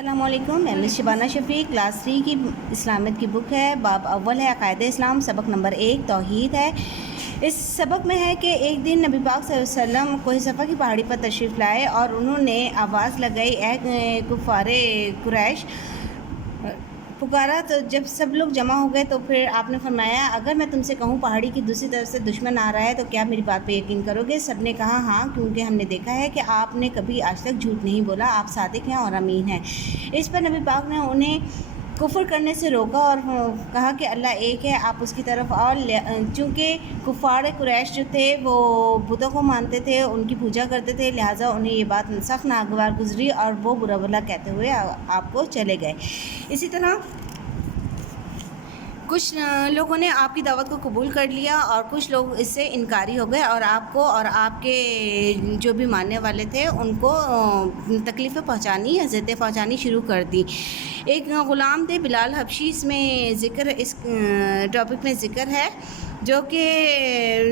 السلام علیکم، میں مس شبانہ شفیق۔ کلاس 3 کی اسلامیت کی بک ہے، باب اول ہے عقائد اسلام، سبق نمبر 1 توحید ہے۔ اس سبق میں ہے کہ ایک دن نبی پاک صلی اللہ علیہ وسلم کوہ صفا کی پہاڑی پر تشریف لائے اور انہوں نے آواز لگائی، اے کفار قریش، پکارا۔ تو جب سب لوگ جمع ہو گئے تو پھر آپ نے فرمایا، اگر میں تم سے کہوں پہاڑی کی دوسری طرف سے دشمن آ رہا ہے تو کیا میری بات پہ یقین کرو گے؟ سب نے کہا ہاں، کیونکہ ہم نے دیکھا ہے کہ آپ نے کبھی آج تک جھوٹ نہیں بولا، آپ صادق ہیں اور امین ہیں۔ اس پر نبی پاک نے انہیں کفر کرنے سے روکا اور کہا کہ اللہ ایک ہے، آپ اس کی طرف اور چونکہ کفار قریش جو تھے وہ بتوں کو مانتے تھے، ان کی پوجا کرتے تھے، لہٰذا انہیں یہ بات سخت ناگوار گزری اور وہ برا بھلا کہتے ہوئے آپ کو چلے گئے۔ اسی طرح کچھ لوگوں نے آپ کی دعوت کو قبول کر لیا اور کچھ لوگ اس سے انکاری ہو گئے اور آپ کو اور آپ کے جو بھی ماننے والے تھے ان کو تکلیفیں پہنچانی، اذیتیں پہنچانی شروع کر دی۔ ایک غلام تھے بلال حبشی، اس ٹاپک میں ذکر ہے، جو کہ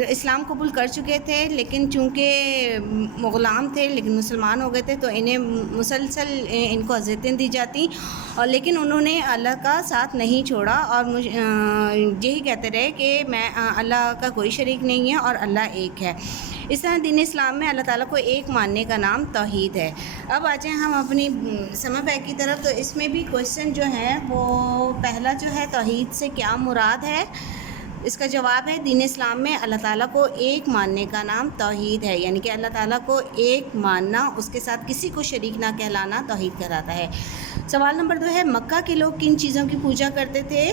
اسلام قبول کر چکے تھے، لیکن چونکہ غلام تھے لیکن مسلمان ہو گئے تھے تو انہیں مسلسل ان کو اذیتیں دی جاتی، اور لیکن انہوں نے اللہ کا ساتھ نہیں چھوڑا اور یہی کہتے رہے کہ میں اللہ کا کوئی شریک نہیں ہے اور اللہ ایک ہے۔ اس طرح دین اسلام میں اللہ تعالیٰ کو ایک ماننے کا نام توحید ہے۔ اب آ جائیں ہم اپنی سمر بیک کی طرف، تو اس میں بھی کوشچن جو ہے وہ پہلا جو ہے توحید سے کیا مراد ہے، اس کا جواب ہے دین اسلام میں اللہ تعالیٰ کو ایک ماننے کا نام توحید ہے، یعنی کہ اللہ تعالیٰ کو ایک ماننا، اس کے ساتھ کسی کو شریک نہ کہلانا توحید کہلاتا ہے۔ سوال نمبر 2 ہے، مکہ کے لوگ کن چیزوں کی پوجا کرتے تھے؟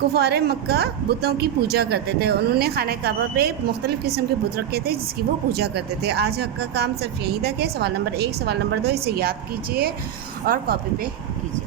کفار مکہ بتوں کی پوجا کرتے تھے، انہوں نے خانہ کعبہ پہ مختلف قسم کے بت رکھے تھے جس کی وہ پوجا کرتے تھے۔ آج کا کام صرف یہیں تک ہے۔ سوال نمبر 1، سوال نمبر 2 اسے یاد کیجیے اور کاپی پہ کیجیے۔